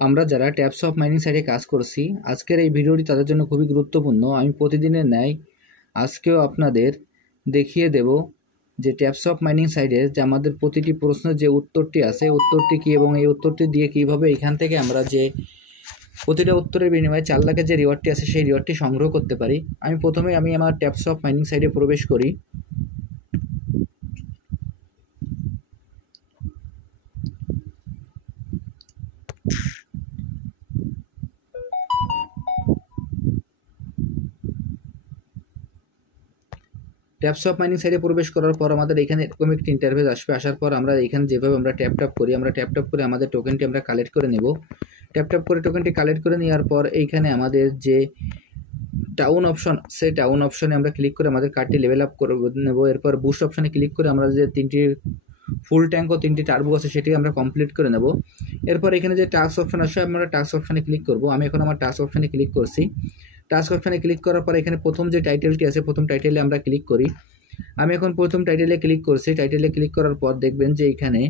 আমরা যারা taps of mining সাইটে কাজ করছি, আজকের এই ভিডিওটি তাদের জন্য খুবই গুরুত্বপূর্ণ। আমি প্রতিদিনের ন্যায় আজকেও আপনাদের দেখিয়ে দেব যে ট্যাপস অফ মাইনিং সাইটে যে আমাদের প্রতিটি প্রশ্নের যে উত্তরটি আছে, উত্তরটি কী এবং এই উত্তরটি দিয়ে কীভাবে এখান থেকে আমরা যে প্রতিটা উত্তরের বিনিময়ে 4 লাখের যে রিওয়ার্ডটি আছে সেই রিওয়ার্ডটি সংগ্রহ করতে পারি। প্রথমে আমার ট্যাপস অফ মাইনিং সাইটে প্রবেশ করি। ট্যাপস অফ মাইনিং সাইটে প্রবেশ করার পর আমাদের এখানে এরকম একটি ইন্টারফেস আসবে। আসার পর আমরা এখানে যেভাবে আমরা ট্যাপ করি, আমরা ট্যাপ করে আমাদের টোকেনটি আমরা কালেক্ট করে নেব। ট্যাপ করে টোকেনটি কালেক্ট করে নেওয়ার পর এইখানে আমাদের যে টাউন অপশন, সেই টাউন অপশনে আমরা ক্লিক করে আমাদের কার্ডটি লেভেল আপ করে নেব। এরপর বুস্ট অপশনে ক্লিক করে আমরা যে 3টি ফুল ট্যাঙ্ক ও 3টি টার্বো আছে সেটি আমরা কমপ্লিট করে নেব। এরপর এখানে যে টাস্ক অপশন আসে, আমরা টাস্ক অপশনে ক্লিক করব। আমি এখন আমার টাস্ক অপশনে ক্লিক করছি। টাস্ক অপশনে ক্লিক করার পর এখানে প্রথম যে টাইটেলটি আছে, প্রথম টাইটেলে আমরা ক্লিক করি। আমি এখন প্রথম টাইটেলে ক্লিক করছি। টাইটেলে ক্লিক করার পর দেখবেন যে এখানে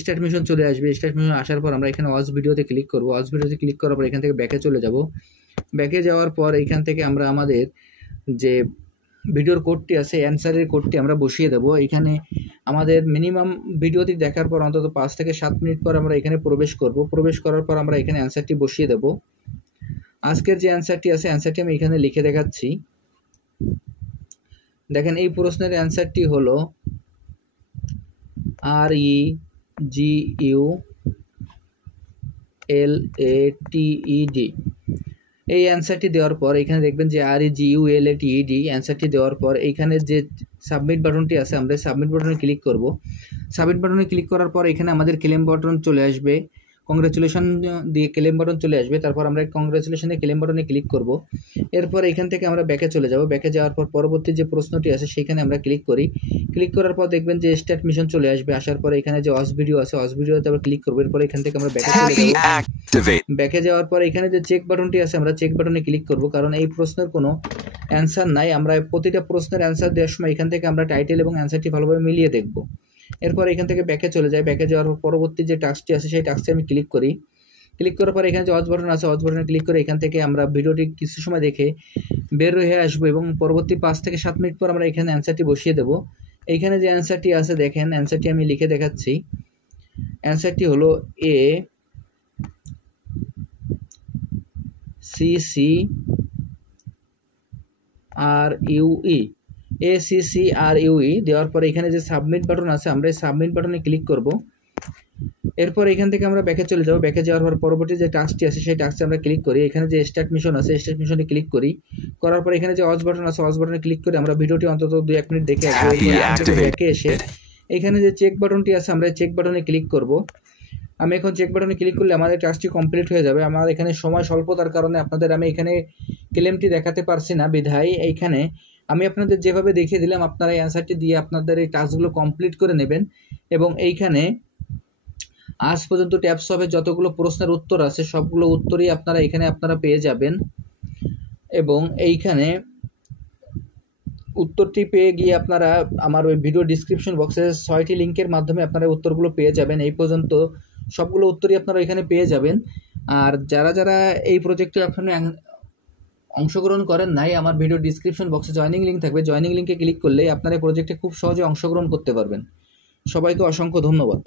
স্টার্ট মিশন চলে আসবে। স্টার্ট মিশন আসার পর আমরা এখানে ওয়াচ ভিডিওতে ক্লিক করব। ওয়াচ ভিডিওতে ক্লিক করার পর এখান থেকে ব্যাকে চলে যাব। ব্যাকে যাওয়ার পর এখান থেকে আমরা আমাদের যে ভিডিওর কোডটি আছে, অ্যান্সারের কোডটি আমরা বসিয়ে দেবো। এখানে আমাদের মিনিমাম ভিডিওটি দেখার পর অন্তত 5 থেকে 7 মিনিট পর আমরা এখানে প্রবেশ করব। প্রবেশ করার পর আমরা এখানে অ্যান্সারটি বসিয়ে দেব। আজকের যে অ্যান্সারটি আছে, অ্যান্সারটি আমি এখানে লিখে দেখাচ্ছি। দেখেন, এই প্রশ্নের অ্যান্সারটি হলো REGULATED। এই অ্যান্সারটি দেওয়ার পর এখানে দেখবেন যে REGULATED অ্যান্সারটি দেওয়ার পর এইখানে যে সাবমিট বাটনটি আছে, আমরা সাবমিট বাটনে ক্লিক করব। সাবমিট বাটনে ক্লিক করার পর এখানে আমাদের ক্লেম বাটন চলে আসবে। কংগ্রেচুলেশন দিয়ে ক্লেম বাটন চলে আসবে। তারপর আমরা কংগ্রেচুলেশনে ক্লেম বাটনে ক্লিক করব। এরপর এখান থেকে আমরা ব্যাকে চলে যাব। ব্যাকে যাওয়ার পর পরবর্তী যে প্রশ্নটি আছে সেখানে আমরা ক্লিক করি। ক্লিক করার পর দেখবেন যে স্টার্ট মিশন চলে আসবে। আসার পর এখানে যে ওয়াচ ভিডিও আছে, ওয়াচ ভিডিওতে আমরা ক্লিক করব। এরপর এখান থেকে আমরা ব্যাকে চলে যাব। ব্যাকে যাওয়ার পর এখানে যে চেক বাটনটি আছে, আমরা চেক বাটনে ক্লিক করব, কারণ এই প্রশ্নের কোনো অ্যান্সার নাই। আমরা প্রতিটা প্রশ্নের অ্যান্সার দেওয়ার সময় এখান থেকে আমরা টাইটেল এবং অ্যান্সারটি ভালোভাবে মিলিয়ে দেখব। এরপর এখান থেকে ব্যাকে চলে যায়। ব্যাকে যাওয়ার পর পরবর্তী যে টাস্কটি আছে সেই টাস্কটি আমি ক্লিক করি। ক্লিক করার পর এখানে যে ওয়াচ বাটন আছে, ওয়াচ বাটনে ক্লিক করে এখান থেকে আমরা ভিডিওটি কিছু সময় দেখে বের হয়ে আসবো এবং পরবর্তী 5 থেকে 7 মিনিট পর আমরা এখানে অ্যান্সারটি বসিয়ে দেব। এইখানে যে অ্যান্সারটি আছে দেখেন, অ্যান্সারটি আমি লিখে দেখাচ্ছি। অ্যান্সারটি হলো ACCRUE দেওয়ার পরে এখানে যে সাবমিট বাটন আছে, আমরা এই সাবমিট বাটনে ক্লিক করব। এরপর এখান থেকে আমরা ব্যাকে চলে যাব। ব্যাকে যাওয়ার পর পরবর্তী যে টাস্কটি আছে সেই টাস্কটি আমরা ক্লিক করি। এখানে যে স্টার্ট মিশন আছে, স্টার্ট মিশনে ক্লিক করি। করার পর এখানে যে ওয়াচ বাটন আছে, ওয়াচ বাটনে ক্লিক করে আমরা ভিডিওটি অন্তত 2-1 মিনিট দেখে আসবো। ব্যাকে এসে এখানে যে চেক বাটনটি আছে, আমরা চেক বাটনে ক্লিক করব। আমি এখন চেক বাটনে ক্লিক করলে আমাদের টাস্কটি কমপ্লিট হয়ে যাবে। আমার এখানে সময় স্বল্পতার কারণে আপনাদের আমি এখানে ক্লেমটি দেখাতে পারছি না, বিধায় এইখানে আমি আপনাদের যেভাবে দেখিয়ে দিলাম আপনারা এই অ্যান্সারটি দিয়ে আপনাদের এই টাস্কগুলো কমপ্লিট করে নেবেন। এবং এইখানে আজ পর্যন্ত ট্যাপস অফে যতগুলো প্রশ্নের উত্তর আছে সবগুলো উত্তরই আপনারা পেয়ে যাবেন। এবং এইখানে উত্তরটি পেয়ে গিয়ে আপনারা আমার ওই ভিডিও ডিসক্রিপশন বক্সে 6টি লিঙ্কের মাধ্যমে আপনারা উত্তরগুলো পেয়ে যাবেন। এই পর্যন্ত সবগুলো উত্তরই আপনারা এখানে পেয়ে যাবেন। আর যারা এই প্রজেক্টে আপনারা অংশগ্রহণ করেন নাই, আমার ভিডিও ডিসক্রিপশন বক্সে জয়েনিং লিঙ্ক থাকবে। জয়েনিং লিঙ্কে ক্লিক করলেই আপনারা এই প্রজেক্টে খুব সহজে অংশগ্রহণ করতে পারবেন। সবাইকে অসংখ্য ধন্যবাদ।